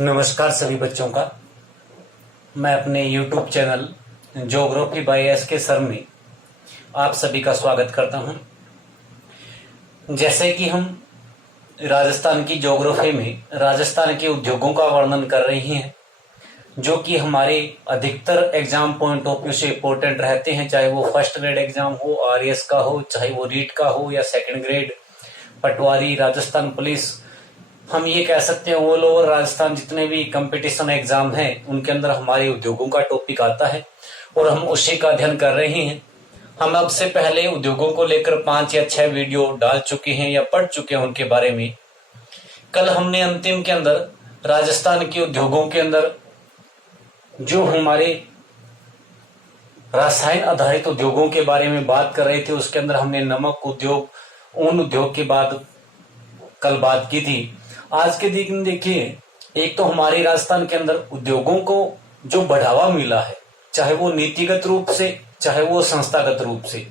नमस्कार सभी बच्चों का। मैं अपने YouTube channel geography by SK sir में आप सभी का स्वागत करता हूं। जैसे कि हम राजस्थान की ज्योग्राफी में राजस्थान के उद्योगों का वर्णन कर रहे हैं, जो कि हमारे अधिकतर एग्जाम पॉइंट ऑफ व्यू से इम्पोर्टेंट रहते हैं, चाहे वो फर्स्ट ग्रेड एग्जाम हो, आरएएस का हो, चाहे वो रीट का हो या सेकंड ग्रेड पटवारी, राजस्थान पुलिस। हम ये कह सकते हैं ऑल ओवर राजस्थान जितने भी कंपटीशन एग्जाम हैं उनके अंदर हमारे उद्योगों का टॉपिक आता है और हम उसी का अध्ययन कर रहे हैं। हम अब से पहले उद्योगों को लेकर 5 या 6 वीडियो डाल चुके हैं या पढ़ चुके हैं उनके बारे में। कल हमने अंतिम के अंदर राजस्थान के उद्योगों के अंदर जो हमारे रसायन आधारित उद्योगों के बारे में बात कर रहे थे, उसके अंदर हमने नमक उद्योग, ऊन उद्योग के बाद कल बात की थी। आज के दिन देखिए, एक तो हमारे राजस्थान के अंदर उद्योगों को जो बढ़ावा मिला है, चाहे वो नीतिगत रूप से चाहे वो संस्थागत रूप से,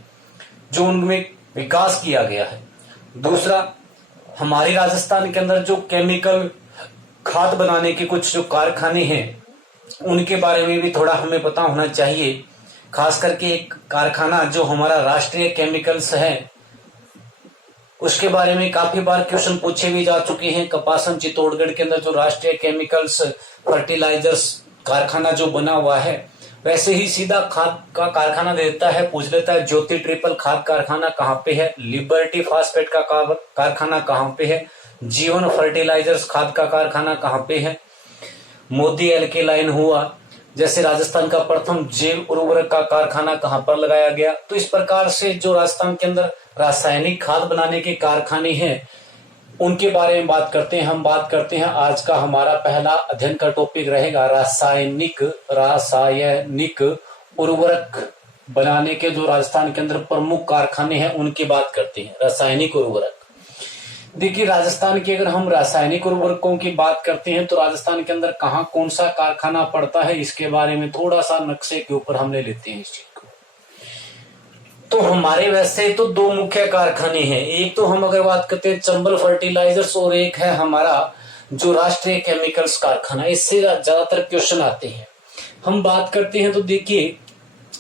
जो उनमें विकास किया गया है। दूसरा, हमारे राजस्थान के अंदर जो केमिकल खाद बनाने के कुछ जो कारखाने हैं उनके बारे में भी थोड़ा हमें पता होना चाहिए। खास करके एक कारखाना जो हमारा राष्ट्रीय केमिकल्स है, उसके बारे में काफी बार क्वेश्चन पूछे भी जा चुके हैं। कपासन चित्तौड़गढ़ के अंदर जो राष्ट्रीय केमिकल्स फर्टिलाइजर्स कारखाना जो बना हुआ है, वैसे ही सीधा खाद का कारखाना देता है, पूछ लेता है ज्योति ट्रिपल खाद कारखाना कहाँ पे है, लिबर्टी फास्फेट का कारखाना कहाँ पे है, जीवन फर्टिलाइजर्स खाद का कारखाना कहाँ पे है, मोदी एल्केलाइन हुआ, जैसे राजस्थान का प्रथम जैव उर्वरक का कारखाना कहां पर लगाया गया। तो इस प्रकार से जो राजस्थान के अंदर रासायनिक खाद बनाने के कारखाने हैं उनके बारे में बात करते हैं। हम बात करते हैं, आज का हमारा पहला अध्ययन का टॉपिक रहेगा रासायनिक उर्वरक बनाने के जो राजस्थान के अंदर प्रमुख कारखाने हैं उनकी बात करते हैं। रासायनिक उर्वरक, देखिए राजस्थान की अगर हम रासायनिक उर्वरकों की बात करते हैं तो राजस्थान के अंदर कहाँ कौन सा कारखाना पड़ता है, इसके बारे में थोड़ा सा नक्शे के ऊपर हम ले लेते हैं इस चीज को। तो हमारे वैसे तो 2 मुख्य कारखाने हैं। एक तो हम अगर बात करते हैं चंबल फर्टिलाइजर्स और एक है हमारा जो राष्ट्रीय केमिकल्स कारखाना। इससे ज्यादातर क्वेश्चन आते हैं। हम बात करते हैं तो देखिए,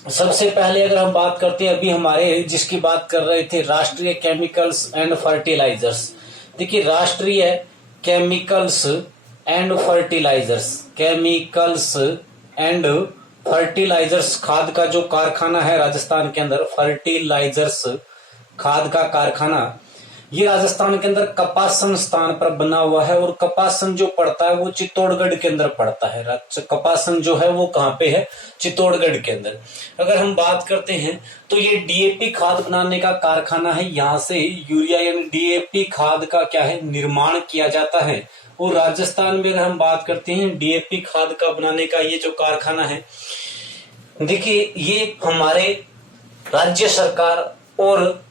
सबसे पहले अगर हम बात करते हैं, अभी हमारे जिसकी बात कर रहे थे राष्ट्रीय केमिकल्स एंड फर्टिलाइजर्स। देखिए राष्ट्रीय केमिकल्स एंड फर्टिलाइजर्स खाद का जो कारखाना है राजस्थान के अंदर, फर्टिलाइजर्स खाद का कारखाना, ये राजस्थान के अंदर कपासन स्थान पर बना हुआ है। और कपासन जो पड़ता है वो चित्तौड़गढ़ के अंदर पड़ता है। कपासन जो है वो कहाँ पे है, चित्तौड़गढ़ के अंदर। अगर हम बात करते हैं तो ये डीएपी खाद बनाने का कारखाना है। यहाँ से यूरिया यानी डीएपी खाद का क्या है, निर्माण किया जाता है। और राजस्थान में अगर हम बात करते हैं डीएपी खाद का बनाने का ये जो कारखाना है, देखिए ये हमारे राज्य सरकार और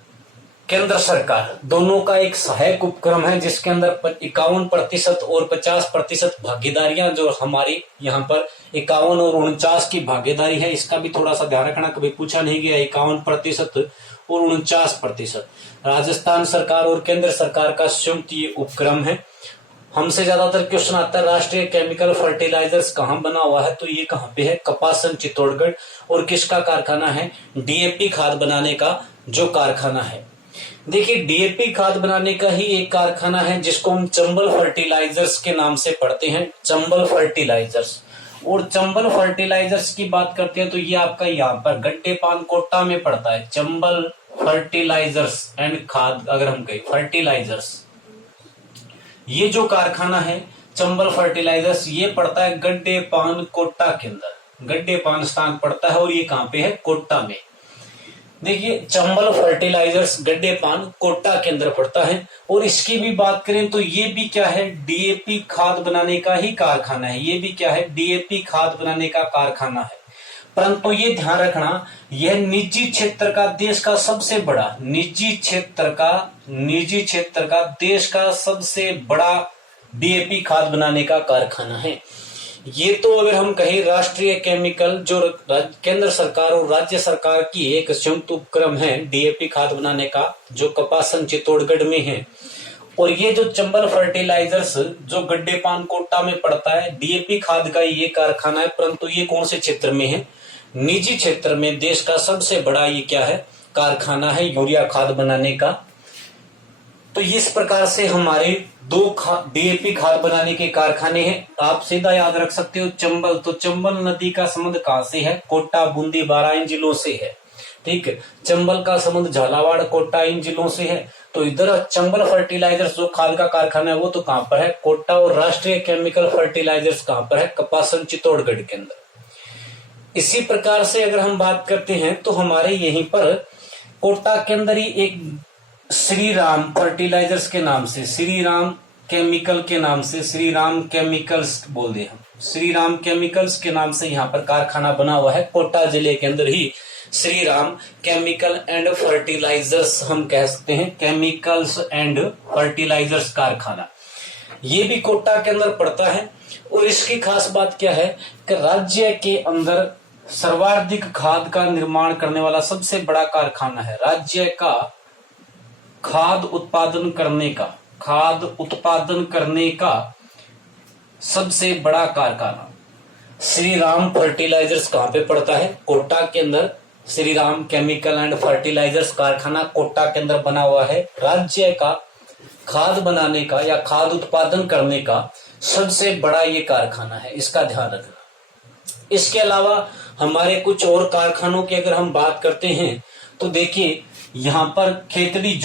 केंद्र सरकार दोनों का एक सहायक उपक्रम है, जिसके अंदर 51% और 50% भागीदारियां जो हमारी यहाँ पर 51 और 49 की भागीदारी है। इसका भी थोड़ा सा ध्यान रखना, कभी पूछा नहीं गया। 51% और 49% राजस्थान सरकार और केंद्र सरकार का संयुक्त ये उपक्रम है। हमसे ज्यादातर क्वेश्चन आता है राष्ट्रीय केमिकल फर्टिलाइजर्स कहाँ बना हुआ है, तो ये कहाँ पे है, कपासन चित्तौड़गढ़। और किसका कारखाना है, डीएपी खाद बनाने का जो कारखाना है। देखिए डीएपी खाद बनाने का ही एक कारखाना है जिसको हम चंबल फर्टिलाइजर्स के नाम से पढ़ते हैं, चंबल फर्टिलाइजर्स। और चंबल फर्टिलाइजर्स की बात करते हैं तो ये आपका यहाँ पर गड्डेपान कोटा में पड़ता है। चंबल फर्टिलाइजर्स एंड खाद, अगर हम कहें फर्टिलाइजर्स, ये जो कारखाना है चंबल फर्टिलाइजर्स, ये पड़ता है गड्डेपान कोटा के अंदर। गड्डेपान स्थान पड़ता है और ये कहाँ पे है, कोटा में। देखिए चंबल फर्टिलाइजर्स गड्डेपान कोटा के अंदर पड़ता है। और इसकी भी बात करें तो ये भी क्या है, डीएपी खाद बनाने का ही कारखाना है। ये भी क्या है, डीएपी खाद बनाने का कारखाना है। परंतु ये ध्यान रखना, यह निजी क्षेत्र का देश का सबसे बड़ा निजी क्षेत्र का देश का सबसे बड़ा डीएपी खाद बनाने का कारखाना है। ये तो अगर हम कहें राष्ट्रीय केमिकल जो केंद्र सरकार और राज्य सरकार की एक संयुक्त उपक्रम है डीएपी खाद बनाने का, जो कपासन चित्तौड़गढ़ में है। और ये जो चंबल फर्टिलाइजर्स जो गड्डेपान कोटा में पड़ता है, डीएपी खाद का ये कारखाना है, परंतु ये कौन से क्षेत्र में है? निजी क्षेत्र में। देश का सबसे बड़ा ये क्या है? कारखाना है यूरिया खाद बनाने का। तो इस प्रकार से हमारे दो डीएपी खाद बनाने के कारखाने हैं। आप सीधा याद रख सकते हो चंबल, तो चंबल नदी का संबंध कहां से है? कोटा, बूंदी, बारा इन जिलों से है। ठीक है, चंबल का संबंध झालावाड़, कोटा इन जिलों से है। तो इधर चंबल फर्टिलाइजर्स जो खाद का कारखाना है वो तो कहां पर है? कोटा। और राष्ट्रीय केमिकल फर्टिलाइजर्स कहां पर है? कपासन, चित्तौड़गढ़ के अंदर। इसी प्रकार से अगर हम बात करते हैं तो हमारे यहीं पर कोटा के अंदर ही एक श्री राम फर्टिलाइजर्स के नाम से, श्री राम केमिकल के नाम से, श्री राम केमिकल्स बोल दे हम, श्री राम केमिकल्स के नाम से यहाँ पर कारखाना बना हुआ है। कोटा जिले के अंदर ही Shri Ram chemical and fertilisers हम कह सकते हैं, केमिकल्स एंड फर्टिलाइजर्स कारखाना, ये भी कोटा के अंदर पड़ता है। और इसकी खास बात क्या है कि राज्य के अंदर सर्वाधिक खाद का निर्माण करने वाला सबसे बड़ा कारखाना है। राज्य का खाद उत्पादन करने का सबसे बड़ा कारखाना श्री राम फर्टिलाइजर्स कहां पे पड़ता है? कोटा के अंदर। Shri Ram chemical and fertilizers कारखाना कोटा के अंदर बना हुआ है। राज्य का खाद बनाने का या खाद उत्पादन करने का सबसे बड़ा ये कारखाना है, इसका ध्यान रखना। इसके अलावा हमारे कुछ और कारखानों की अगर हम बात करते हैं तो देखिए यहाँ पर खेतड़ी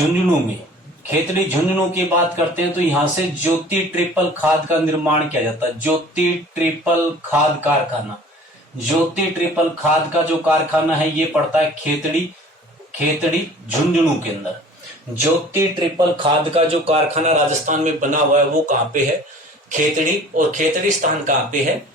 झुंझुनू की बात करते हैं तो यहाँ से ज्योति ट्रिपल खाद का निर्माण किया जाता है। ज्योति ट्रिपल खाद कारखाना, ज्योति ट्रिपल खाद का जो कारखाना है ये पड़ता है खेतड़ी झुंझुनू के अंदर। ज्योति ट्रिपल खाद का जो कारखाना राजस्थान में बना हुआ है वो कहाँ पे है? खेतड़ी। और खेतड़ी स्थान कहाँ पे है?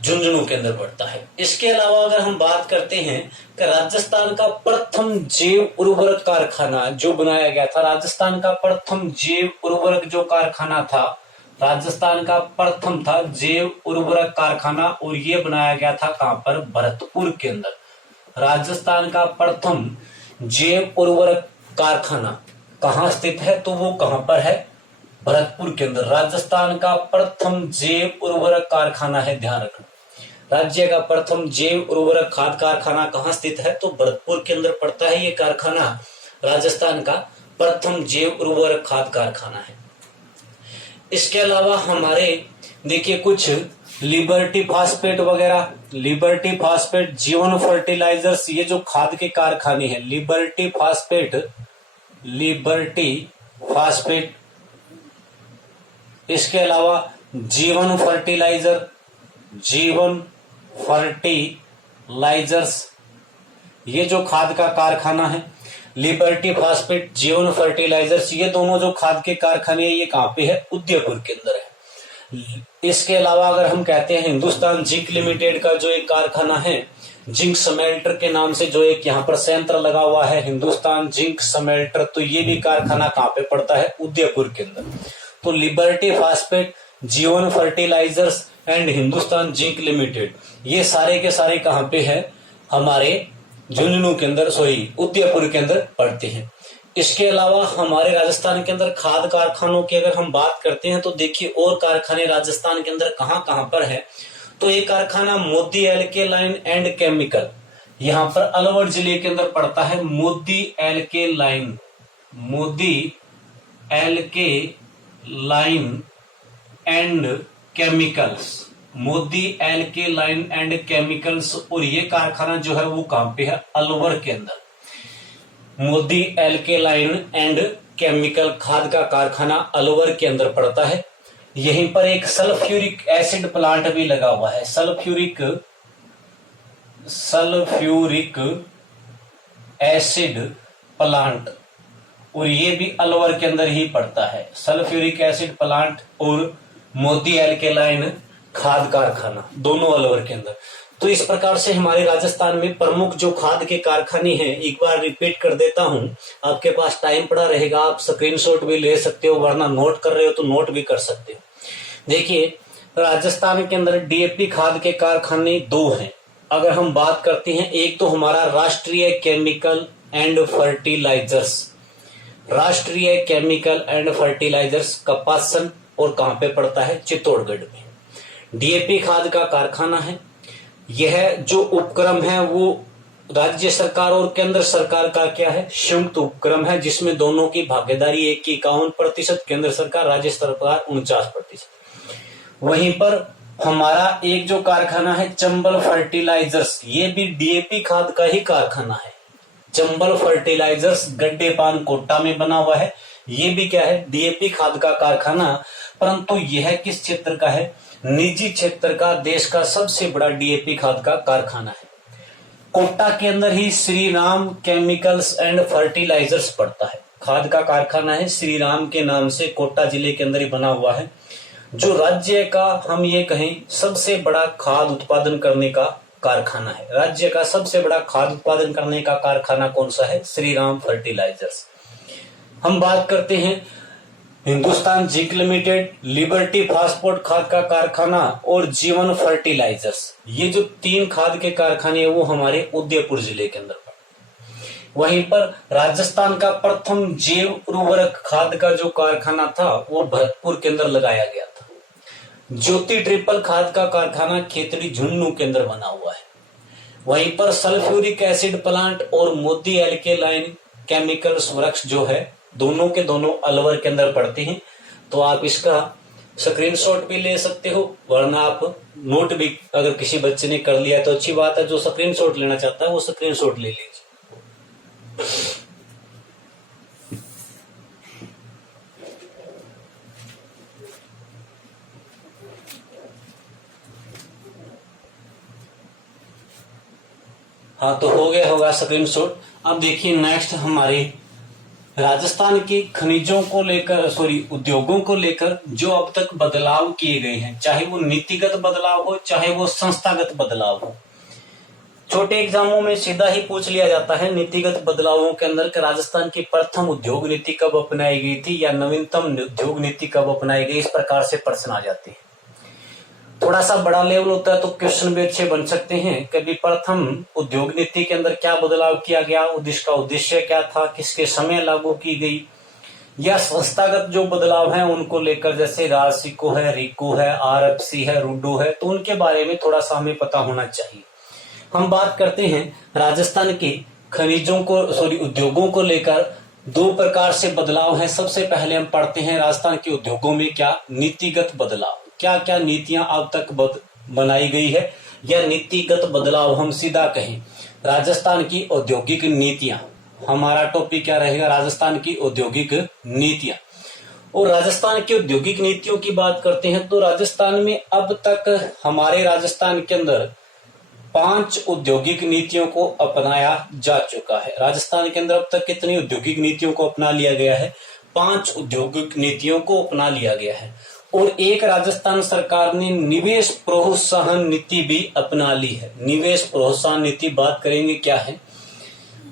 झुंझुनू के अंदर पड़ता है। इसके अलावा अगर हम बात करते हैं कि राजस्थान का प्रथम जैव उर्वरक कारखाना जो बनाया गया था, राजस्थान का प्रथम जैव उर्वरक जो कारखाना था, राजस्थान का प्रथम था जैव उर्वरक कारखाना, और ये बनाया गया था कहां पर? भरतपुर के अंदर। राजस्थान का प्रथम जैव उर्वरक कारखाना कहां स्थित है? तो वो कहां पर है? भरतपुर के अंदर। राजस्थान का प्रथम जैव उर्वरक कारखाना है, ध्यान रखना। राज्य का प्रथम जैव उर्वरक खाद कारखाना कहां स्थित है? तो भरतपुर के अंदर पड़ता है ये कारखाना। राजस्थान का प्रथम जैव उर्वरक खाद कारखाना है। इसके अलावा हमारे देखिए कुछ लिबर्टी फास्फेट वगैरह, लिबर्टी फास्फेट, जीवन फर्टिलाइजर्स, ये जो खाद के कारखाने हैं, लिबर्टी फास्फेट, इसके अलावा जीवन फर्टिलाइजर्स, ये जो खाद का कारखाना है, लिबर्टी फास्फेट, जीवन फर्टिलाइजर्स, ये दोनों जो खाद के कारखाने हैं ये कहां पे है? उदयपुर के अंदर है। इसके अलावा अगर हम कहते हैं हिंदुस्तान जिंक लिमिटेड का जो एक कारखाना है, जिंक स्मेल्टर के नाम से जो एक यहाँ पर संयंत्र लगा हुआ है, हिंदुस्तान जिंक स्मेल्टर, तो ये भी कारखाना कहां पे पड़ता है? उदयपुर के अंदर। तो liberty phosphate, Jeevan fertilizers and Hindustan zinc limited, ये सारे के सारे कहां पे है? हमारे झुंझुनू के अंदर, उदयपुर के अंदर पड़ते हैं। इसके अलावा हमारे राजस्थान के अंदर खाद कारखानों की अगर हम बात करते हैं तो देखिए और कारखाने राजस्थान के अंदर कहां कहां पर है? तो एक कारखाना मोदी एल्केलाइन एंड केमिकल, यहाँ पर अलवर जिले के अंदर पड़ता है। Modi alkaline and chemicals, Modi alkaline and chemicals, और ये कारखाना जो है वो कहां पे है? अलवर के अंदर। मोदी एल्केलाइन एंड केमिकल खाद का कारखाना अलवर के अंदर पड़ता है। यहीं पर एक सल्फ्यूरिक एसिड प्लांट भी लगा हुआ है, सल्फ्यूरिक एसिड प्लांट, और ये भी अलवर के अंदर ही पड़ता है। सल्फ्यूरिक एसिड प्लांट और मोदी एल्केलाइन खाद कारखाना दोनों अलवर के अंदर। तो इस प्रकार से हमारे राजस्थान में प्रमुख जो खाद के कारखाने हैं, एक बार रिपीट कर देता हूं, आपके पास टाइम पड़ा रहेगा, आप स्क्रीनशॉट भी ले सकते हो, वरना नोट कर रहे हो तो नोट भी कर सकते हो। देखिए राजस्थान के अंदर डीएपी खाद के कारखाने दो हैं। अगर हम बात करते हैं, एक तो हमारा राष्ट्रीय केमिकल एंड फर्टिलाइजर्स, राष्ट्रीय केमिकल एंड फर्टिलाइजर्स कपासन, और कहां पे पड़ता है? चित्तौड़गढ़ में। डीएपी खाद का कारखाना है। यह जो उपक्रम है वो राज्य सरकार और केंद्र सरकार का क्या है? संयुक्त उपक्रम है, जिसमें दोनों की भागीदारी 51%, केंद्र सरकार, राज्य सरकार 49%। वहीं पर हमारा एक जो कारखाना है चंबल फर्टिलाइजर्स, ये भी डीएपी खाद का ही कारखाना है। चंबल फर्टिलाइजर्स गड्डेपान कोटा में बना हुआ है। ये भी क्या है? डीएपी खाद का कारखाना, परंतु यह किस क्षेत्र का है? निजी क्षेत्र का, देश का सबसे बड़ा डीएपी खाद का कारखाना है। कोटा के अंदर ही Shri Ram chemicals and fertilisers पड़ता है। खाद का कारखाना है, श्री राम के नाम से कोटा जिले के अंदर ही बना हुआ है। जो राज्य का हम ये कहें सबसे बड़ा खाद उत्पादन करने का कारखाना है। राज्य का सबसे बड़ा खाद उत्पादन करने का कारखाना कौन सा है? श्री राम फर्टिलाइजर्स। हम बात करते हैं हिंदुस्तान जिंक लिमिटेड, लिबर्टी फास्फोर्ट खाद का कारखाना और जीवन फर्टिलाइजर्स। ये जो 3 खाद के कारखाने हैं वो हमारे उदयपुर जिले के अंदर। वहीं पर राजस्थान का प्रथम जैव उर्वरक खाद का जो कारखाना था वो भरतपुर के अंदर लगाया गया था। ज्योति ट्रिपल खाद का कारखाना खेतड़ी झुंझुनू के अंदर बना हुआ है। वहीं पर सल्फ्यूरिक एसिड प्लांट और मोदी एल्केलाइन केमिकल्स वृक्ष जो है दोनों के दोनों अलवर के अंदर पड़ते हैं। तो आप इसका स्क्रीनशॉट भी ले सकते हो, वरना आप नोट भी अगर किसी बच्चे ने कर लिया तो अच्छी बात है। जो स्क्रीनशॉट लेना चाहता है वो स्क्रीनशॉट ले लीजिए। हाँ, तो हो गया होगा स्क्रीनशॉट। अब देखिए नेक्स्ट हमारी राजस्थान की खनिजों को लेकर उद्योगों को लेकर जो अब तक बदलाव किए गए हैं, चाहे वो नीतिगत बदलाव हो चाहे वो संस्थागत बदलाव हो। छोटे एग्जामों में सीधा ही पूछ लिया जाता है नीतिगत बदलावों के अंदर कि राजस्थान की प्रथम उद्योग नीति कब अपनाई गई थी या नवीनतम उद्योग नीति कब अपनाई गई। इस प्रकार से प्रश्न आ जाते हैं। थोड़ा सा बड़ा लेवल होता है तो क्वेश्चन भी अच्छे बन सकते हैं। कभी प्रथम उद्योग नीति के अंदर क्या बदलाव किया गया, उसका उद्देश्य क्या था, किसके समय लागू की गई, या संस्थागत जो बदलाव हैं उनको लेकर, जैसे रासिको है, रिको है, आरएफसी है, रूडो है, तो उनके बारे में थोड़ा सा हमें पता होना चाहिए। हम बात करते हैं राजस्थान के खनिजों को उद्योगों को लेकर 2 प्रकार से बदलाव है। सबसे पहले हम पढ़ते हैं राजस्थान के उद्योगों में क्या नीतिगत बदलाव, क्या क्या नीतियां अब तक बनाई गई है, या नीतिगत बदलाव हम सीधा कहें राजस्थान की औद्योगिक नीतियां। हमारा टॉपिक क्या रहेगा? राजस्थान की औद्योगिक नीतियां। और राजस्थान की औद्योगिक नीतियों की बात करते हैं तो राजस्थान में अब तक हमारे राजस्थान के अंदर 5 औद्योगिक नीतियों को अपनाया जा चुका है। राजस्थान के अंदर अब तक कितनी औद्योगिक नीतियों को अपना लिया गया है? 5 औद्योगिक नीतियों को अपना लिया गया है। और एक राजस्थान सरकार ने निवेश प्रोत्साहन नीति भी अपना ली है। निवेश प्रोत्साहन नीति बात करेंगे क्या है।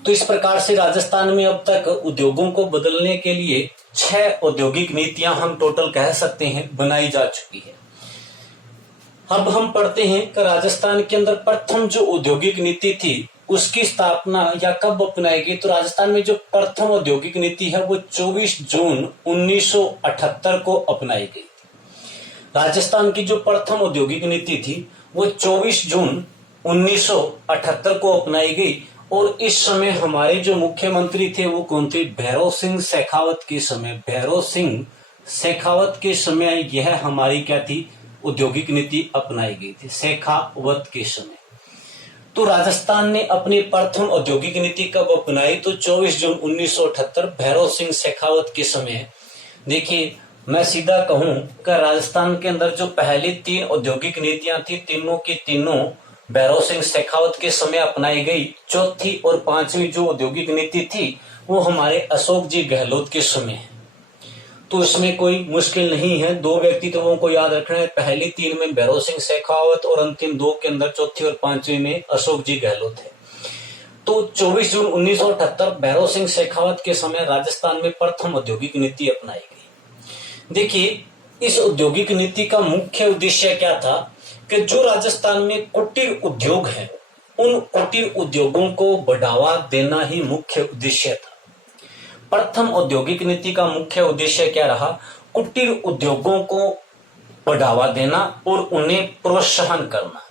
तो इस प्रकार से राजस्थान में अब तक उद्योगों को बदलने के लिए 6 औद्योगिक नीतियां हम टोटल कह सकते हैं बनाई जा चुकी है। अब हम पढ़ते हैं कि राजस्थान के अंदर प्रथम जो औद्योगिक नीति थी उसकी स्थापना या कब अपनाई गई। तो राजस्थान में जो प्रथम औद्योगिक नीति है वो 24 जून 1978 को अपनाई गई। राजस्थान की जो प्रथम औद्योगिक नीति थी वो 24 जून 1978 को अपनाई गई। और इस समय हमारे जो मुख्यमंत्री थे वो कौन थे? भैरव सिंह शेखावत के समय। भैरव सिंह शेखावत के समय यह हमारी क्या थी? औद्योगिक नीति अपनाई गई थी, शेखावत के समय। तो राजस्थान ने अपनी प्रथम औद्योगिक नीति कब अपनाई? तो 24 जून 1978 भैरव सिंह शेखावत के समय। देखिए मैं सीधा कहूं कि राजस्थान के अंदर जो पहली 3 औद्योगिक नीतियां थी तीनों की तीनों भैरव सिंह शेखावत के समय अपनाई गई। चौथी और 5वीं जो औद्योगिक नीति थी वो हमारे अशोक जी गहलोत के समय है। तो इसमें कोई मुश्किल नहीं है, 2 व्यक्तित्वों को याद रखना है। पहली 3 में भैरव सिंह शेखावत और अंतिम 2 के अंदर चौथी और 5वीं में अशोक जी गहलोत है। तो 24 जून 1978 भैरव सिंह शेखावत के समय राजस्थान में प्रथम औद्योगिक नीति अपनाई गई। देखिए इस औद्योगिक नीति का मुख्य उद्देश्य क्या था कि जो राजस्थान में कुटीर उद्योग है उन कुटीर उद्योगों को बढ़ावा देना ही मुख्य उद्देश्य था। प्रथम औद्योगिक नीति का मुख्य उद्देश्य क्या रहा? कुटीर उद्योगों को बढ़ावा देना और उन्हें प्रोत्साहन करना।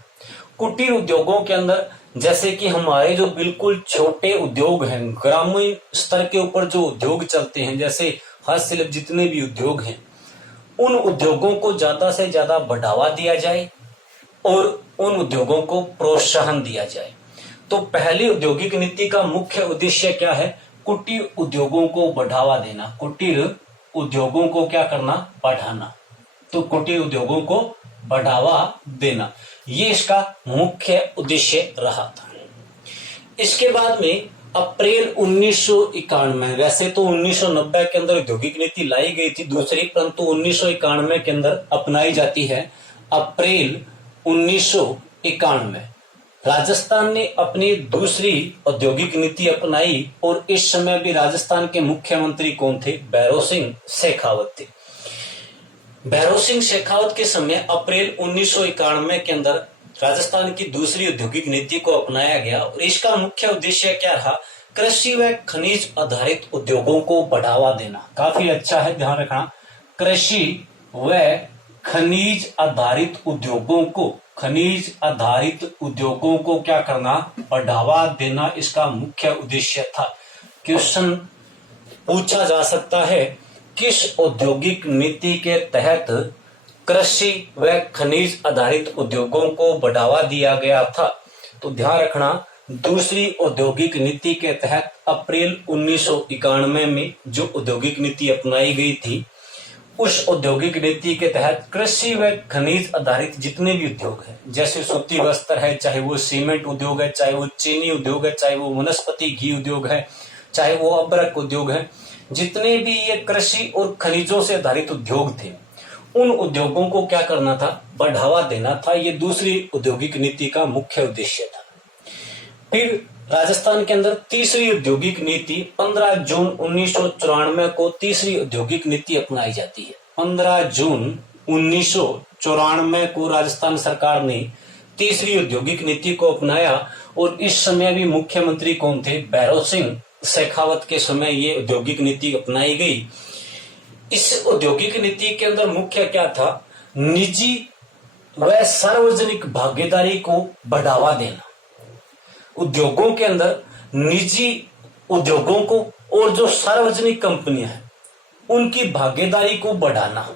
कुटीर उद्योगों के अंदर जैसे कि हमारे जो बिल्कुल छोटे उद्योग हैं, ग्रामीण स्तर के ऊपर जो उद्योग चलते हैं, जैसे हस्तशिल्प जितने भी उद्योग हैं, उन उद्योगों को ज्यादा से ज्यादा बढ़ावा दिया जाए और उन उद्योगों को प्रोत्साहन दिया जाए। तो पहली औद्योगिक नीति का मुख्य उद्देश्य क्या है? कुटीर उद्योगों को बढ़ावा देना। कुटीर उद्योगों को क्या करना? बढ़ाना। तो कुटीर उद्योगों को बढ़ावा देना, ये इसका मुख्य उद्देश्य रहा था। इसके बाद में अप्रैल 1991, वैसे तो 1990 के अंदर औद्योगिक नीति लाई गई थी दूसरी, परंतु 1991 के अंदर अपनाई जाती है। अप्रैल 1991 राजस्थान ने अपनी दूसरी औद्योगिक नीति अपनाई और इस समय भी राजस्थान के मुख्यमंत्री कौन थे? भैरों सिंह शेखावत थे। भैरों सिंह शेखावत के समय अप्रैल 1991 के अंदर राजस्थान की दूसरी औद्योगिक नीति को अपनाया गया और इसका मुख्य उद्देश्य क्या रहा? कृषि व खनिज आधारित उद्योगों को बढ़ावा देना। काफी अच्छा है, ध्यान रखना। कृषि व खनिज आधारित उद्योगों को क्या करना? बढ़ावा देना, इसका मुख्य उद्देश्य था। क्वेश्चन पूछा जा सकता है, किस औद्योगिक नीति के तहत कृषि व खनिज आधारित उद्योगों को बढ़ावा दिया गया था? तो ध्यान रखना, दूसरी औद्योगिक नीति के तहत अप्रैल 1991 में जो औद्योगिक नीति अपनाई गई थी, उस औद्योगिक नीति के तहत कृषि व खनिज आधारित जितने भी उद्योग हैं, जैसे सूती वस्त्र है, चाहे वो सीमेंट उद्योग है, चाहे वो चीनी उद्योग है, चाहे वो वनस्पति घी उद्योग है, चाहे वो अबरक उद्योग है, जितने भी ये कृषि और खनिजों से आधारित उद्योग थे, उन उद्योगों को क्या करना था? बढ़ावा देना था। ये दूसरी औद्योगिक नीति का मुख्य उद्देश्य था। फिर राजस्थान के अंदर तीसरी औद्योगिक नीति 15 जून 1994 को तीसरी औद्योगिक नीति अपनाई जाती है। 15 जून 1994 को राजस्थान सरकार ने तीसरी औद्योगिक नीति को अपनाया और इस समय भी मुख्यमंत्री कौन थे? भैरों सिंह शेखावत के समय ये औद्योगिक नीति अपनाई गई। इस औद्योगिक नीति के अंदर मुख्य क्या था? निजी व सार्वजनिक भागीदारी को बढ़ावा देना। उद्योगों के अंदर निजी उद्योगों को और जो सार्वजनिक कंपनियां हैं उनकी भागीदारी को बढ़ाना।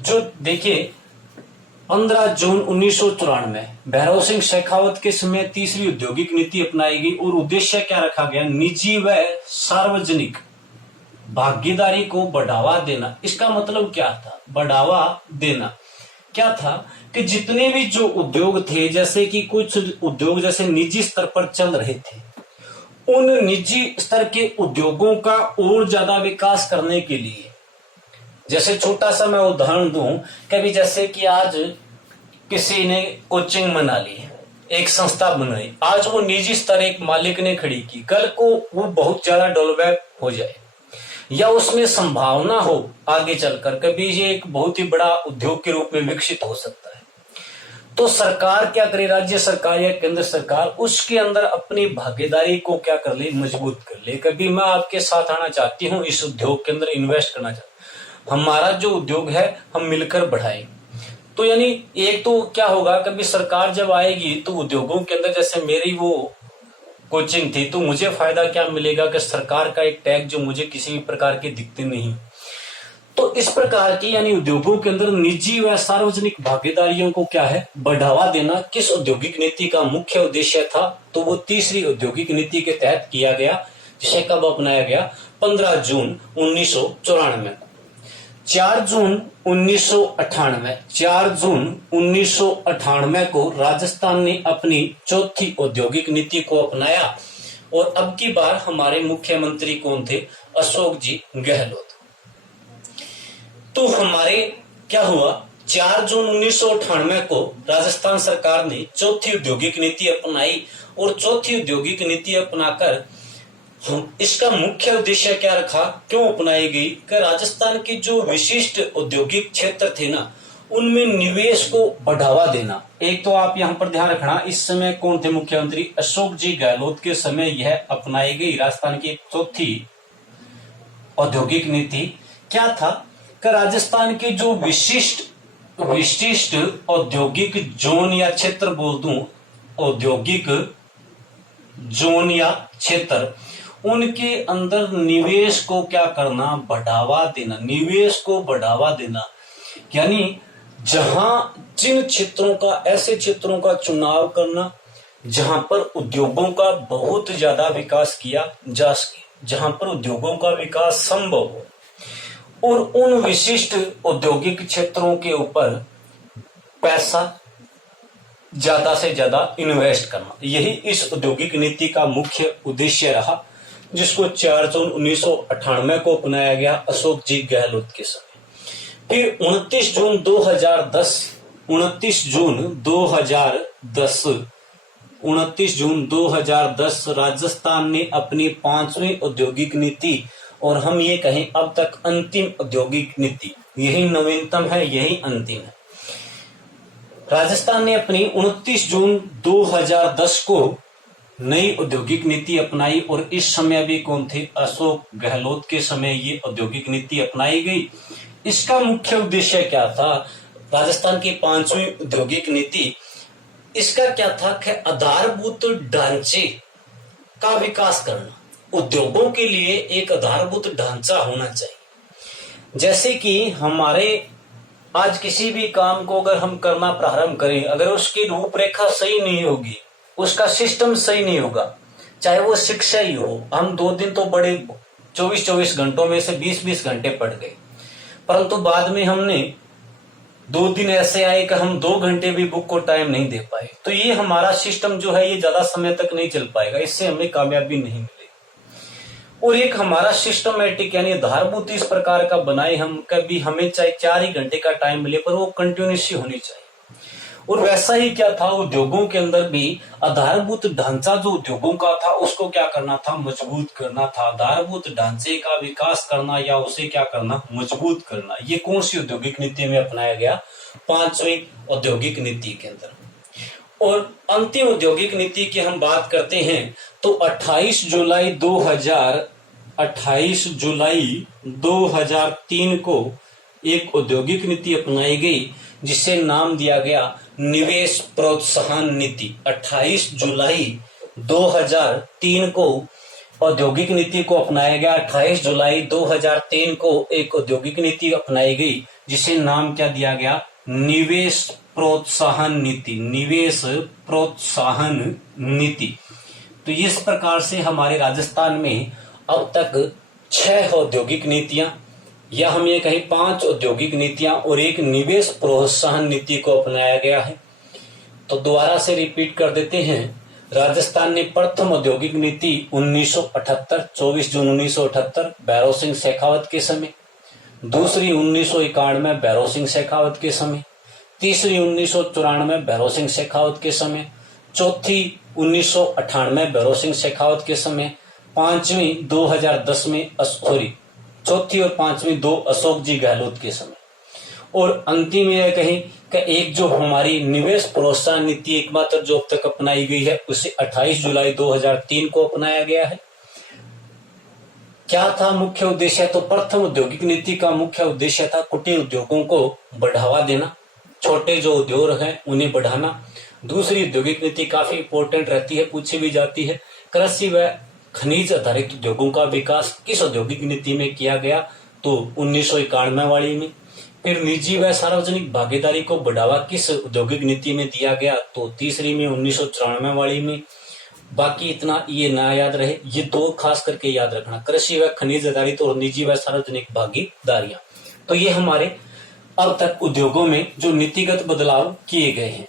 जो देखिए 15 जून 1994 भैरों सिंह शेखावत के समय तीसरी औद्योगिक नीति अपनाई गई और उद्देश्य क्या रखा गया? निजी व सार्वजनिक भागीदारी को बढ़ावा देना। इसका मतलब क्या था? बढ़ावा देना क्या था कि जितने भी जो उद्योग थे, जैसे कि कुछ उद्योग जैसे निजी स्तर पर चल रहे थे, उन निजी स्तर के उद्योगों का और ज्यादा विकास करने के लिए, जैसे छोटा सा मैं उदाहरण दूं, कभी जैसे कि आज किसी ने कोचिंग बना ली, एक संस्था बनाई, आज वो निजी स्तर एक मालिक ने खड़ी की, कल को वो बहुत ज्यादा डेवलप हो जाए या उसमें संभावना हो आगे चलकर कभी ये एक बहुत ही बड़ा उद्योग के रूप में विकसित हो सकता है, तो सरकार क्या करे? राज्य सरकार या केंद्र सरकार उसके अंदर अपनी भागीदारी को क्या कर ले? मजबूत कर ले। कभी मैं आपके साथ आना चाहती हूँ, इस उद्योग के अंदर इन्वेस्ट करना चाहती हूँ, हमारा जो उद्योग है हम मिलकर बढ़ाएं। तो यानी एक तो क्या होगा, कभी सरकार जब आएगी तो उद्योगों के अंदर, जैसे मेरी वो कोचिंग थी, तो मुझे फायदा क्या मिलेगा कि सरकार का एक टैग जो मुझे किसी भी प्रकार की दिक्कत नहीं। तो इस प्रकार की यानी उद्योगों के अंदर निजी व सार्वजनिक भागीदारियों को क्या है? बढ़ावा देना किस औद्योगिक नीति का मुख्य उद्देश्य था? तो वो तीसरी औद्योगिक नीति के तहत किया गया, जिसे कब अपनाया गया? 15 जून 1994। 4 जून 1998 को राजस्थान ने अपनी चौथी औद्योगिक नीति को अपनाया और अब की बार हमारे मुख्यमंत्री कौन थे? अशोक जी गहलोत। तो हमारे क्या हुआ? 4 जून 1998 को राजस्थान सरकार ने चौथी औद्योगिक नीति अपनाई और चौथी औद्योगिक नीति अपनाकर इसका मुख्य उद्देश्य क्या रखा? क्यों अपनाई गई? कि राजस्थान के जो विशिष्ट औद्योगिक क्षेत्र थे ना, उनमें निवेश को बढ़ावा देना। एक तो आप यहाँ पर ध्यान रखना, इस समय कौन थे मुख्यमंत्री? अशोक जी गहलोत के समय यह अपनाई गई राजस्थान की चौथी औद्योगिक नीति क्या था कि राजस्थान के जो विशिष्ट विशिष्ट औद्योगिक जोन या क्षेत्र बोल दूं, औद्योगिक जोन या क्षेत्र, उनके अंदर निवेश को क्या करना, बढ़ावा देना, निवेश को बढ़ावा देना। यानी जहां जिन क्षेत्रों का, ऐसे क्षेत्रों का चुनाव करना जहां पर उद्योगों का बहुत ज्यादा विकास किया जा सके, जहां पर उद्योगों का विकास संभव हो, और उन विशिष्ट औद्योगिक क्षेत्रों के ऊपर पैसा ज्यादा से ज्यादा इन्वेस्ट करना, यही इस औद्योगिक नीति का मुख्य उद्देश्य रहा, जिसको 4 जून 1998 को अपनाया गया अशोक जी गहलोत के समय। फिर 29 जून 2010 राजस्थान ने अपनी 5वीं औद्योगिक नीति, और हम ये कहें अब तक अंतिम औद्योगिक नीति, यही नवीनतम है, यही अंतिम है। राजस्थान ने अपनी 29 जून 2010 को नई औद्योगिक नीति अपनाई, और इस समय भी कौन थे, अशोक गहलोत के समय ये औद्योगिक नीति अपनाई गई। इसका मुख्य उद्देश्य क्या था, राजस्थान की 5वीं औद्योगिक नीति, इसका क्या था कि आधारभूत ढांचे का विकास करना, उद्योगों के लिए एक आधारभूत ढांचा होना चाहिए। जैसे कि हमारे आज किसी भी काम को अगर हम करना प्रारंभ करें, अगर उसकी रूपरेखा सही नहीं होगी, उसका सिस्टम सही नहीं होगा, चाहे वो शिक्षा ही हो, हम 2 दिन तो बड़े 24-24 घंटों में से 20-20 घंटे पढ़ गए, परंतु बाद में हमने 2 दिन ऐसे आए कि हम 2 घंटे भी बुक को टाइम नहीं दे पाए, तो ये हमारा सिस्टम जो है ये ज्यादा समय तक नहीं चल पाएगा, इससे हमें कामयाबी नहीं मिलेगी। और एक हमारा सिस्टमेटिक यानी आधारभूत इस प्रकार का बनाए हम, कभी हमें चाहे 4 ही घंटे का टाइम मिले पर वो कंटिन्यूस होनी चाहिए। और वैसा ही क्या था, उद्योगों के अंदर भी आधारभूत ढांचा जो उद्योगों का था उसको क्या करना था, मजबूत करना था। आधारभूत ढांचे का विकास करना या उसे क्या करना, मजबूत करना, ये कौन सी औद्योगिक नीति में अपनाया गया, 5वीं औद्योगिक नीति के अंदर। और अंतिम औद्योगिक नीति की हम बात करते हैं तो 28 जुलाई 2003 को एक औद्योगिक नीति अपनाई गई जिसे नाम दिया गया निवेश प्रोत्साहन नीति। 28 जुलाई 2003 को औद्योगिक नीति को अपनाया गया। 28 जुलाई 2003 को एक औद्योगिक नीति अपनाई गई जिसे नाम क्या दिया गया, निवेश प्रोत्साहन नीति। निवेश प्रोत्साहन नीति। तो इस प्रकार से हमारे राजस्थान में अब तक 6 औद्योगिक नीतियां या हम ये कहें 5 औद्योगिक नीतियां और एक निवेश प्रोत्साहन नीति को अपनाया गया है। तो दोबारा से रिपीट कर देते हैं। राजस्थान ने प्रथम औद्योगिक नीति 1978 24 जून 1978 भैरव सिंह शेखावत के समय, दूसरी 1991 भैरव सिंह शेखावत के समय, तीसरी 1994 भैरव सिंह शेखावत के समय, चौथी 1998 भैरव सिंह शेखावत के समय, पांचवी 2010 में चौथी और पांचवी 2 अशोक जी गहलोत के समय, और अंतिम यह कहें कि एक जो हमारी निवेश प्रोत्साहन नीति एकमात्र जो अब तक अपनाई गई है उसे 28 जुलाई 2003 को अपनाया गया है। क्या था मुख्य उद्देश्य? तो प्रथम औद्योगिक नीति का मुख्य उद्देश्य था कुटीर उद्योगों को बढ़ावा देना, छोटे जो उद्योग हैं उन्हें बढ़ाना। दूसरी औद्योगिक नीति काफी इंपॉर्टेंट रहती है, पूछी भी जाती है, कृषि व खनिज आधारित उद्योगों का विकास किस औद्योगिक नीति में किया गया? तो 1991 वाली में। फिर निजी व सार्वजनिक भागीदारी को बढ़ावा किस औद्योगिक नीति में दिया गया? तो तीसरी में 1994 वाली में। बाकी इतना ये ना याद रहे, ये 2 खास करके याद रखना, कृषि व खनिज आधारित और निजी व सार्वजनिक भागीदारियां। तो ये हमारे अब तक उद्योगों में जो नीतिगत बदलाव किए गए हैं।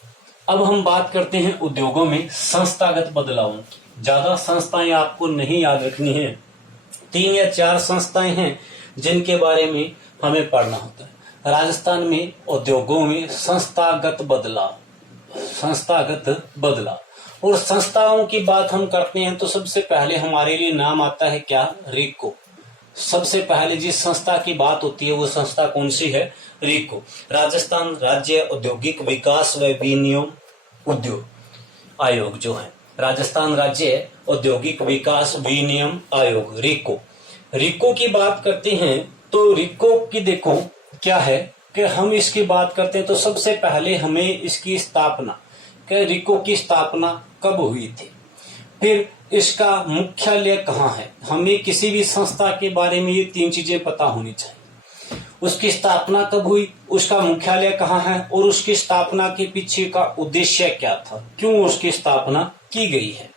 अब हम बात करते हैं उद्योगों में संस्थागत बदलावों की। ज्यादा संस्थाएं आपको नहीं याद रखनी है, 3 या 4 संस्थाएं हैं जिनके बारे में हमें पढ़ना होता है। राजस्थान में उद्योगों में संस्थागत बदलाव और संस्थाओं की बात हम करते हैं तो सबसे पहले हमारे लिए नाम आता है क्या? रेको। सबसे पहले जिस संस्था की बात होती है वो संस्था कौन सी है? रेको, राजस्थान राज्य औद्योगिक विकास व विनियम उद्योग आयोग जो है, राजस्थान राज्य औद्योगिक विकास विनियम आयोग रेको। रिको की बात करते हैं तो रिको की देखो क्या है कि हम इसकी बात करते हैं तो सबसे पहले हमें इसकी स्थापना, कि रिको की स्थापना कब हुई थी, फिर इसका मुख्यालय कहाँ है। हमें किसी भी संस्था के बारे में ये 3 चीजें पता होनी चाहिए। उसकी स्थापना कब हुई, उसका मुख्यालय कहाँ है और उसकी स्थापना के पीछे का उद्देश्य क्या था, क्यों उसकी स्थापना की गई है।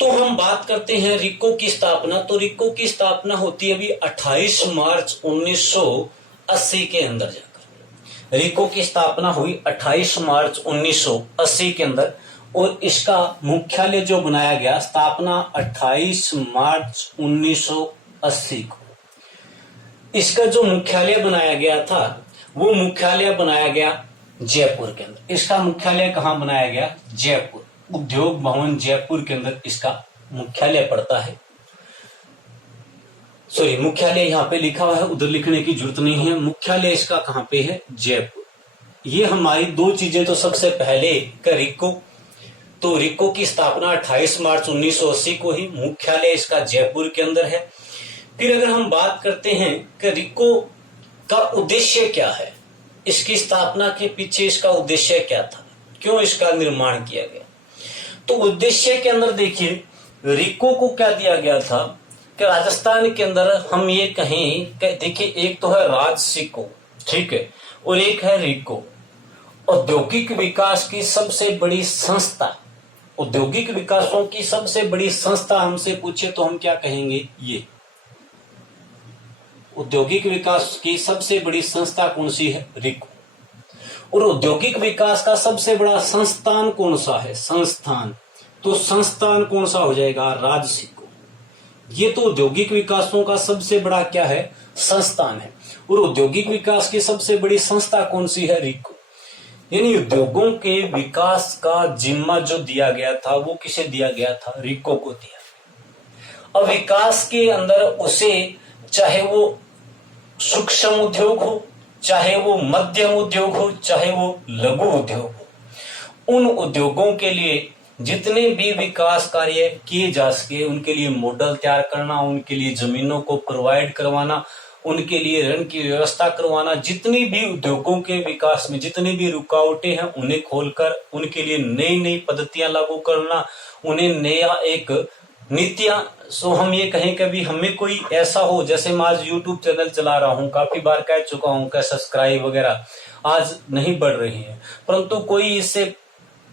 तो हम बात करते हैं रिको की स्थापना। तो रिको की स्थापना होती है अभी 28 मार्च 1980 के अंदर जाकर। रिको की स्थापना हुई 28 मार्च 1980 के अंदर और इसका मुख्यालय जो बनाया गया, स्थापना 28 मार्च 1980 को। इसका जो मुख्यालय बनाया गया था वो मुख्यालय बनाया गया जयपुर के अंदर। इसका मुख्यालय कहाँ बनाया गया, जयपुर, उद्योग भवन जयपुर के अंदर इसका मुख्यालय पड़ता है। सॉरी, मुख्यालय यहाँ पे लिखा हुआ है, उधर लिखने की जरूरत नहीं है। मुख्यालय इसका कहाँ पे है, जयपुर। ये हमारी 2 चीजें तो सबसे पहले का रिको, तो रिको की स्थापना 28 मार्च 1980 को ही, मुख्यालय इसका जयपुर के अंदर है। फिर अगर हम बात करते हैं कि रिको का उद्देश्य क्या है, इसकी स्थापना के पीछे इसका उद्देश्य क्या था, क्यों इसका निर्माण किया गया। तो उद्देश्य के अंदर देखिए, रिको को क्या दिया गया था कि राजस्थान के अंदर हम ये कहें, देखिए एक तो है राजसिको, ठीक है, और एक है रिको, औद्योगिक विकास की सबसे बड़ी संस्था। औद्योगिक विकासों की सबसे बड़ी संस्था हमसे पूछे तो हम क्या कहेंगे, ये औद्योगिक विकास की सबसे बड़ी संस्था कौन सी है, रिको। और औद्योगिक विकास का सबसे बड़ा संस्थान कौन सा है, संस्थान, तो संस्थान कौन सा हो जाएगा, राजसिको। ये तो औद्योगिक विकासों का सबसे बड़ा क्या है, संस्थान है। और औद्योगिक विकास की सबसे बड़ी संस्था कौन सी है, रिको। यानी उद्योगों के विकास का जिम्मा जो दिया गया था वो किसे दिया गया था, रिको को दिया। अब विकास के अंदर उसे, चाहे वो सूक्ष्म उद्योग हो, चाहे वो मध्यम उद्योग हो, चाहे वो लघु उद्योग हो, उन उद्योगों के लिए जितने भी विकास कार्य किए जा सके उनके लिए मॉडल तैयार करना, उनके लिए जमीनों को प्रोवाइड करवाना, उनके लिए ऋण की व्यवस्था करवाना, जितनी भी उद्योगों के विकास में जितनी भी रुकावटें हैं उन्हें खोलकर उनके लिए नई नई पद्धतियां लागू करना, उन्हें नया एक नीतियां। सो हम ये कहें कभी हमें कोई ऐसा हो, जैसे मैं आज यूट्यूब चैनल चला रहा हूं, काफी बार कह चुका हूं कि सब्सक्राइब वगैरह आज नहीं बढ़ रही है, परंतु कोई इससे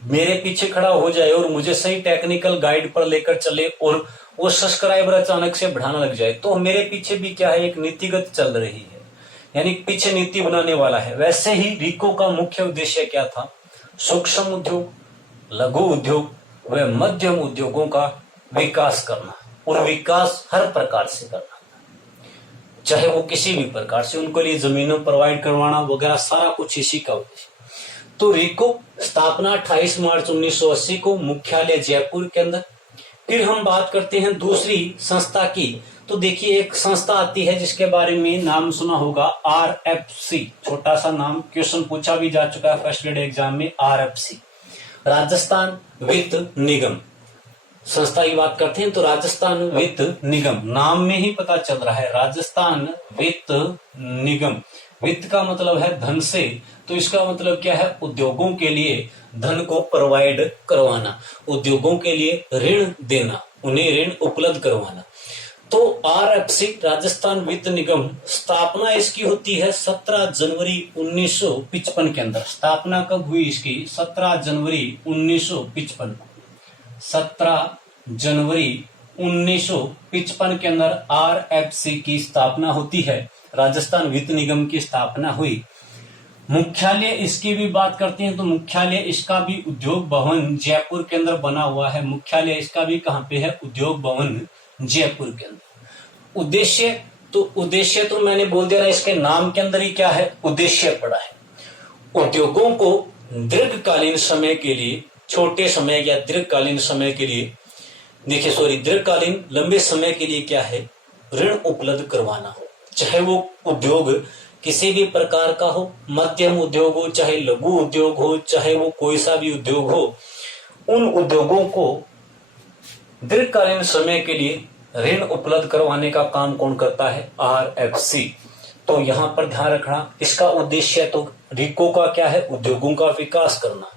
मेरे पीछे खड़ा हो जाए और मुझे सही टेक्निकल गाइड पर लेकर चले और वो सब्सक्राइबर अचानक से बढ़ाना लग जाए, तो मेरे पीछे भी क्या है, एक नीतिगत चल रही है, यानी पीछे नीति बनाने वाला है। वैसे ही रिको का मुख्य उद्देश्य क्या था, सूक्ष्म उद्योग, लघु उद्योग व मध्यम उद्योगों का विकास करना, और विकास हर प्रकार से करना, चाहे वो किसी भी प्रकार से, उनके लिए जमीनों प्रोवाइड करवाना वगैरह, सारा कुछ इसी का उद्देश्य। तो रिको स्थापना 28 मार्च 1980 को, मुख्यालय जयपुर के अंदर। फिर हम बात करते हैं दूसरी संस्था की। तो देखिए एक संस्था आती है जिसके बारे में नाम सुना होगा, RFC। छोटा सा नाम, क्वेश्चन पूछा भी जा चुका है फर्स्ट ग्रेड एग्जाम में, RFC, राजस्थान वित्त निगम। संस्था की बात करते हैं तो राजस्थान वित्त निगम, नाम में ही पता चल रहा है, राजस्थान वित्त निगम। वित्त का मतलब है धन से, तो इसका मतलब क्या है, उद्योगों के लिए धन को प्रोवाइड करवाना, उद्योगों के लिए ऋण देना, उन्हें ऋण उपलब्ध करवाना। तो RFC राजस्थान वित्त निगम, स्थापना इसकी होती है 17 जनवरी 1955 के अंदर। स्थापना कब हुई इसकी, 17 जनवरी 1955, 17 जनवरी 1955 के अंदर RFC की स्थापना होती है, राजस्थान वित्त निगम की स्थापना हुई। मुख्यालय इसकी भी बात करते हैं तो मुख्यालय इसका भी उद्योग भवन जयपुर के अंदर बना हुआ है। मुख्यालय इसका भी कहाँ पे है, उद्योग भवन जयपुर के अंदर। उद्देश्य तो मैंने बोल दिया, इसके नाम के अंदर ही क्या है, उद्देश्य पड़ा है। उद्योगों को दीर्घकालीन समय के लिए, छोटे समय या दीर्घकालीन समय के लिए, देखिए दीर्घकालीन लंबे समय के लिए क्या है, ऋण उपलब्ध करवाना हो, चाहे वो उद्योग किसी भी प्रकार का हो, मध्यम उद्योग हो, चाहे लघु उद्योग हो, चाहे वो कोई सा भी उद्योग हो, उन उद्योगों को दीर्घकालीन समय के लिए ऋण उपलब्ध करवाने का काम कौन करता है? आरएफसी। तो यहां पर ध्यान रखना, इसका उद्देश्य तो रिको का क्या है? उद्योगों का विकास करना।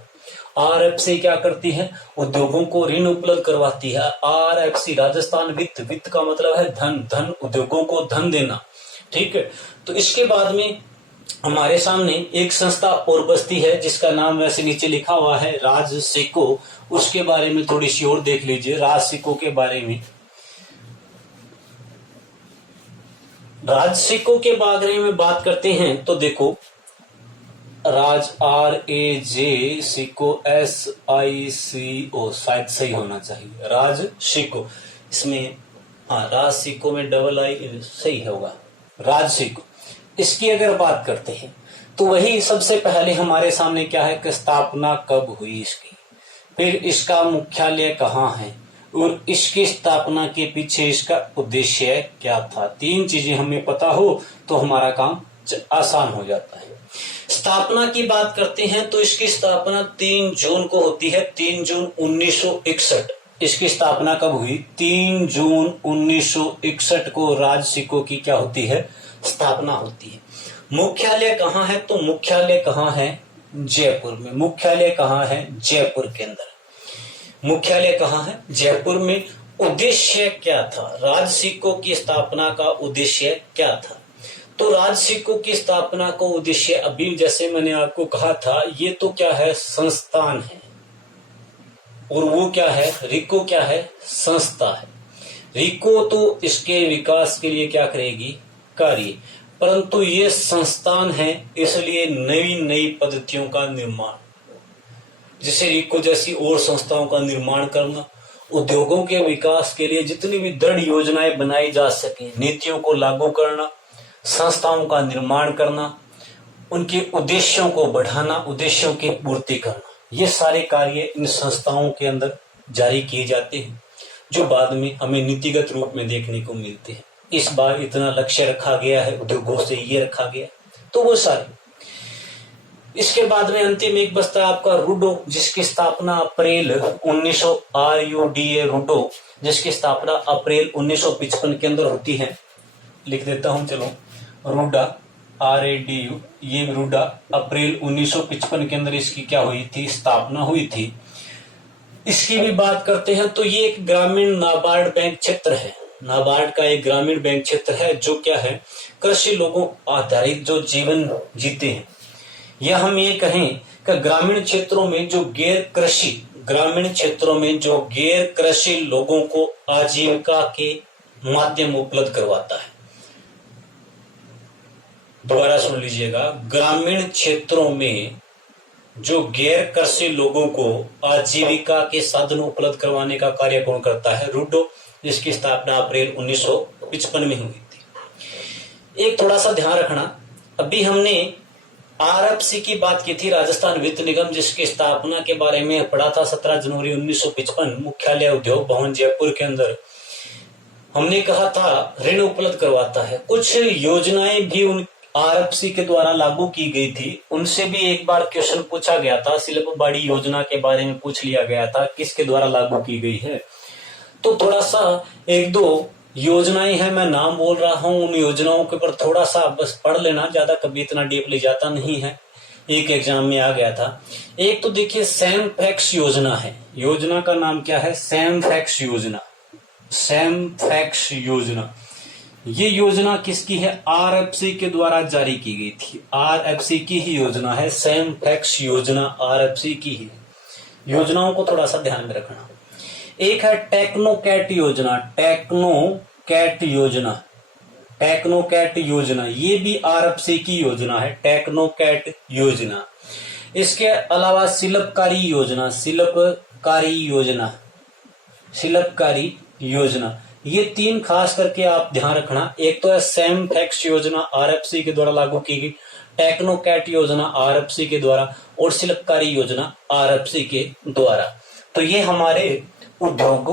आरएफसी क्या करती है? उद्योगों को ऋण उपलब्ध करवाती है। आरएफसी राजस्थान वित्त, वित्त का मतलब है धन, धन उद्योगों को धन देना। ठीक है, तो इसके बाद में हमारे सामने एक संस्था और बस्ती है जिसका नाम वैसे नीचे लिखा हुआ है राजसिको। उसके बारे में थोड़ी सी और देख लीजिए। राजसिको के बारे में, राजसिको के बारे में बात करते हैं तो देखो, राज RAJ सिको SICO, शायद सही होना चाहिए, राजसिको। इसमें राजसिको में डबल आई सही होगा, राजसिको। इसकी अगर बात करते हैं तो वही सबसे पहले हमारे सामने क्या है कि स्थापना कब हुई इसकी, फिर इसका मुख्यालय कहाँ है और इसकी स्थापना के पीछे इसका उद्देश्य क्या था। तीन चीजें हमें पता हो तो हमारा काम आसान हो जाता है। स्थापना की बात करते हैं तो इसकी स्थापना 3 जून को होती है, 3 जून 1961। इसकी स्थापना कब हुई? 3 जून 1961 को राजसिको की क्या होती है? स्थापना होती है। मुख्यालय कहाँ है? तो मुख्यालय कहाँ है? जयपुर में। मुख्यालय कहाँ है? जयपुर के अंदर। मुख्यालय कहाँ है? जयपुर में। उद्देश्य क्या था? राजसिको की स्थापना का उद्देश्य क्या था? तो राजसिको की स्थापना का उद्देश्य, अभी जैसे मैंने आपको कहा था, ये तो क्या है? संस्थान है। और वो क्या है? रिको क्या है? संस्था है। रिको तो इसके विकास के लिए क्या करेगी? कार्य। परंतु ये संस्थान है, इसलिए नई नई पद्धतियों का निर्माण, जैसे रिको जैसी और संस्थाओं का निर्माण करना, उद्योगों के विकास के लिए जितनी भी दृढ़ योजनाएं बनाई जा सके, नीतियों को लागू करना, संस्थाओं का निर्माण करना, उनके उद्देश्यों को बढ़ाना, उद्देश्यों की पूर्ति करना, ये सारे कार्य इन संस्थाओं के अंदर जारी किए जाते हैं, जो बाद में हमें नीतिगत रूप में देखने को मिलते हैं। इस बार इतना लक्ष्य रखा गया है, उद्योगों से ये रखा गया, तो वो सारे। इसके बाद में अंतिम एक बचता है आपका रूडो, जिसकी स्थापना अप्रैल 1900 RUDA रूडो, जिसकी स्थापना अप्रैल 1955 के अंदर होती है। लिख देता हूं, चलो, रूडा RADU, ये रूडा अप्रैल 1955 के अंदर इसकी क्या हुई थी? स्थापना हुई थी। इसकी भी बात करते हैं तो ये एक ग्रामीण नाबार्ड बैंक क्षेत्र है। नाबार्ड का एक ग्रामीण बैंक क्षेत्र है जो क्या है? कृषि लोगों आधारित जो जीवन जीते हैं, या हम ये कहें कि ग्रामीण क्षेत्रों में जो गैर कृषि, ग्रामीण क्षेत्रों में जो गैर कृषि लोगों को आजीविका के माध्यम उपलब्ध करवाता है। दोबारा सुन लीजिएगा, ग्रामीण क्षेत्रों में जो गैर कृषि लोगों को आजीविका के साधन उपलब्ध करवाने का कार्य कौन करता है? रूडो, जिसकी स्थापना अप्रैल 1955 में हुई थी। एक थोड़ा सा ध्यान रखना, अभी हमने RFC की बात की थी, राजस्थान वित्त निगम, जिसकी स्थापना के बारे में पढ़ा था 17 जनवरी 1955, मुख्यालय उद्योग भवन जयपुर के अंदर। हमने कहा था ऋण उपलब्ध करवाता है। कुछ योजनाएं भी उन RFC के द्वारा लागू की गई थी, उनसे भी एक बार क्वेश्चन पूछा गया था। सिलपबाड़ी योजना के बारे में पूछ लिया गया था, किसके द्वारा लागू की गई है। तो थोड़ा सा एक दो योजनाएं हैं, मैं नाम बोल रहा हूं, उन योजनाओं के ऊपर थोड़ा सा बस पढ़ लेना, ज्यादा कभी इतना डीपली जाता नहीं है, एक एग्जाम में आ गया था। एक तो देखिए सैमफैक्स योजना है, योजना का नाम क्या है? सैमफैक्स योजना। सैमफैक्स योजना, ये योजना किसकी है? RFC के द्वारा जारी की गई थी। RFC की ही योजना है, सैमफैक्स योजना RFC की ही। योजनाओं को थोड़ा सा ध्यान में रखना। एक है टेक्नोकैट योजना, टेक्नोकैट योजना, टेक्नोकैट योजना, ये भी RFC की योजना है, टेक्नोकैट योजना। इसके अलावा शिल्पकारी योजना, शिल्पकारी योजना, शिल्पकारी योजना, ये तीन खास करके आप ध्यान रखना। एक तो है सैमफैक्स योजना, RFC के द्वारा लागू की गई, टेक्नोकैट योजना RFC के द्वारा, और शिल्पकारी योजना RFC के द्वारा। तो ये हमारे उद्योग,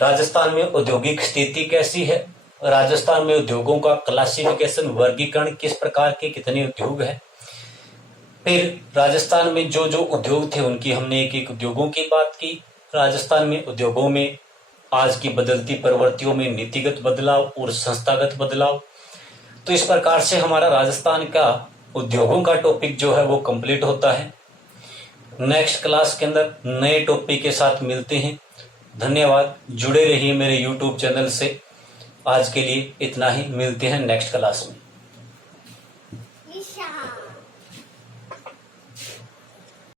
राजस्थान में औद्योगिक स्थिति कैसी है, राजस्थान में उद्योगों का क्लासिफिकेशन, वर्गीकरण, किस प्रकार के कितने उद्योग है, फिर राजस्थान में जो जो उद्योग थे उनकी हमने एक एक उद्योगों की बात की। राजस्थान में उद्योगों में आज की बदलती प्रवृत्तियों में नीतिगत बदलाव और संस्थागत बदलाव। तो इस प्रकार से हमारा राजस्थान का उद्योगों का टॉपिक जो है वो कंप्लीट होता है। नेक्स्ट क्लास के अंदर नए टॉपिक के साथ मिलते हैं। धन्यवाद, जुड़े रहिए मेरे YouTube चैनल से। आज के लिए इतना ही, मिलते हैं नेक्स्ट क्लास में।